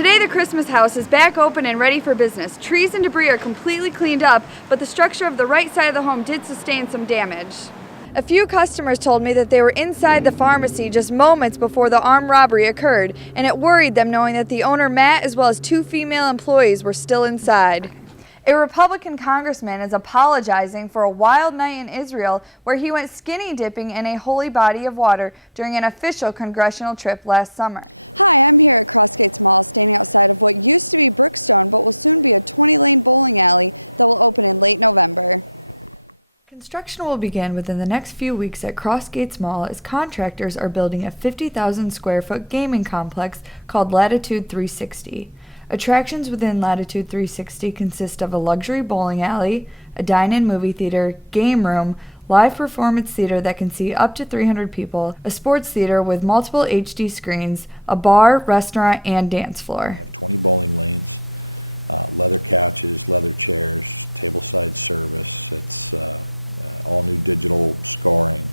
Today the Christmas house is back open and ready for business. Trees and debris are completely cleaned up, but the structure of the right side of the home did sustain some damage. A few customers told me that they were inside the pharmacy just moments before the armed robbery occurred, and it worried them knowing that the owner, Matt, as well as 2 female employees were still inside. A Republican congressman is apologizing for a wild night in Israel where he went skinny dipping in a holy body of water during an official congressional trip last summer. Hi, I'm here at Crossgates Mall, standing outside of what used to be Brookstone but will soon be a 20-lane bowling alley that will open in late November. Construction will begin within the next few weeks at Crossgates Mall as contractors are building a 50,000 square foot gaming complex called Latitude 360. Attractions within Latitude 360 consist of a luxury bowling alley, a dine-in movie theater, game room, live performance theater that can seat up to 300 people, a sports theater with multiple HD screens, a bar, restaurant, and dance floor. We have 20 bowling lanes, leather couches, leather chairs, tableside service. It's all new digital scoring,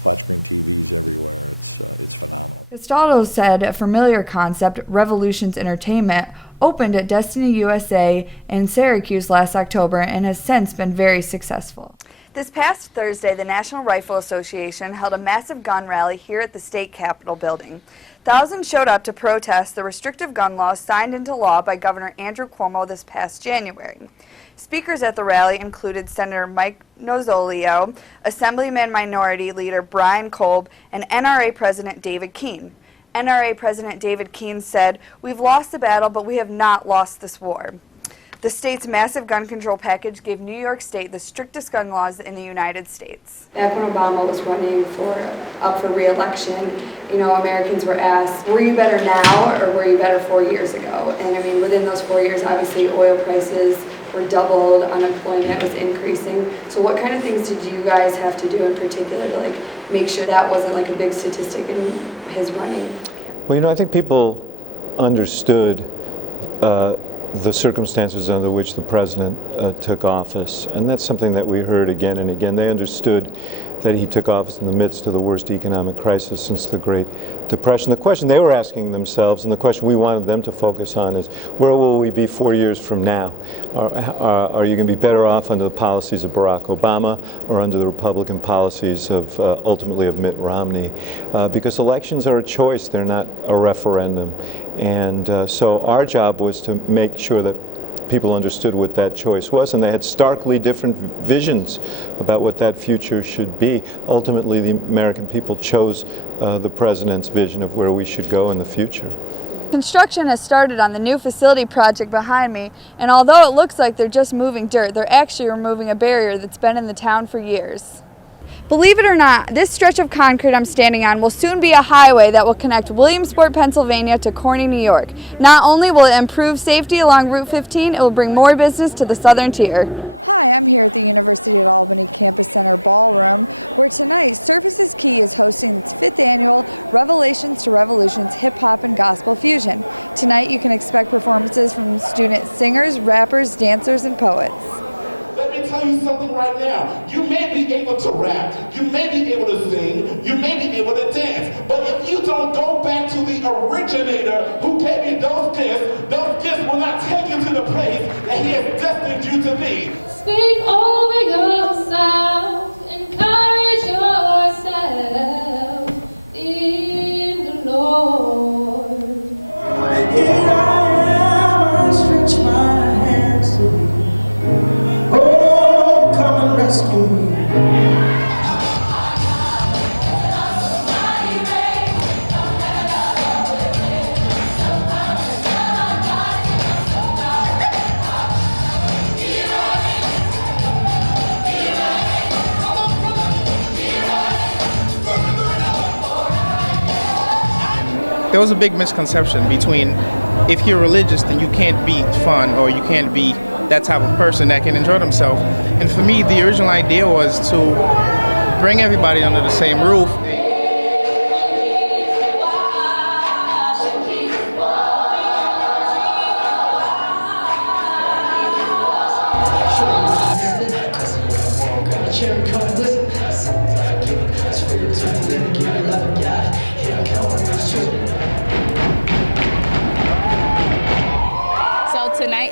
flat screen TVs everywhere. It's phenomenal. Castaldo said a familiar concept, Revolutions Entertainment, opened at Destiny USA in Syracuse last October and has since been very successful. This past Thursday, the National Rifle Association held a massive gun rally here at the state capitol building. Thousands showed up to protest the restrictive gun laws signed into law by Governor Andrew Cuomo this past January. Speakers at the rally included Senator Mike Nozzolio, Assemblyman Minority Leader Brian Kolb, and NRA President David Keene. NRA President David Keene said, "We've lost the battle, but we have not lost this war." The state's massive gun control package gave New York State the strictest gun laws in the United States. Back when Obama was running up for re-election, Americans were asked, were you better now or were you better 4 years ago? And I mean, within those 4 years, obviously oil prices were doubled, unemployment was increasing. So what kind of things did you guys have to do in particular to make sure that wasn't a big statistic in his running? Well, I think people understood the circumstances under which the president took office, and that's something that we heard again and again. They understood that he took office in the midst of the worst economic crisis since the Great Depression. The question they were asking themselves, and the question we wanted them to focus on, is where will we be 4 years from now? Are you going to be better off under the policies of Barack Obama or under the Republican policies of ultimately of Mitt Romney? Because elections are a choice, they're not a referendum. And so our job was to make sure that people understood what that choice was, and they had starkly different visions about what that future should be. Ultimately, the American people chose the president's vision of where we should go in the future. Construction has started on the new facility project behind me, and although it looks like they're just moving dirt, they're actually removing a barrier that's been in the town for years. Believe it or not, this stretch of concrete I'm standing on will soon be a highway that will connect Williamsport, Pennsylvania to Corning, New York. Not only will it improve safety along Route 15, it will bring more business to the southern tier. Hi, I'm here at the University of Albany Campus Center Ballroom, where tonight Surfaces Key is hosting its 5th annual Revelations to Revolutions Hip Hop and Gospel Fusion. Tonight you can expect performances from student singers, rappers, dancers, and poets. Let me tell you something right now. You may be able to rap, you may be able to sing, you may be able to dance, but if you don't go back to the originator who gave you those gifts will not take you to the place that he has destined you to be. Speak over yourself, encourage yourself in the Lord. Here I am, I stretch my hands to thee. Oh, come and rescue me. There was a big misconception between if you're religious then you can't be fun or you can't be that type of person that can enjoy themselves. And for me, the original idea was to bring everybody under the same roof.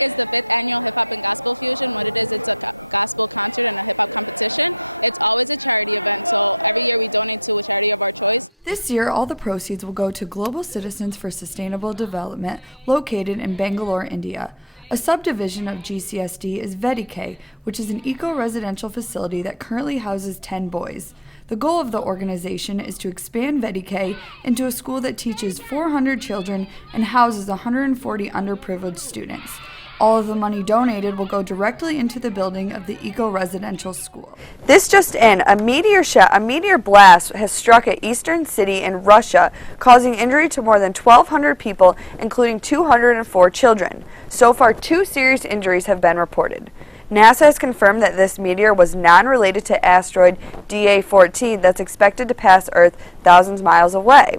is the 5th annual Hip Hop and Gospel Fusion. What it is, it's a gospel concert and a hip hop competition. It's always a charity event, so every year we donate to a charity of our choice. This year, all the proceeds will go to Global Citizens for Sustainable Development, located in Bangalore, India. A subdivision of GCSD is Vedike, which is an eco-residential facility that currently houses 10 boys. The goal of the organization is to expand Vedike into a school that teaches 400 children and houses 140 underprivileged students. All of the money donated will go directly into the building of the eco-residential school. This just in, a meteor blast has struck an eastern city in Russia, causing injury to more than 1,200 people, including 204 children. So far, 2 serious injuries have been reported. NASA has confirmed that this meteor was non-related to asteroid DA-14 that's expected to pass Earth thousands of miles away.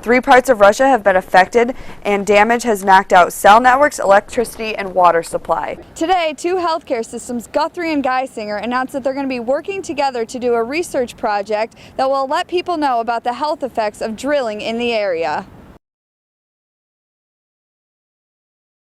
3 parts of Russia have been affected, and damage has knocked out cell networks, electricity, and water supply. Today, 2 healthcare systems, Guthrie and Geisinger, announced that they're going to be working together to do a research project that will let people know about the health effects of drilling in the area.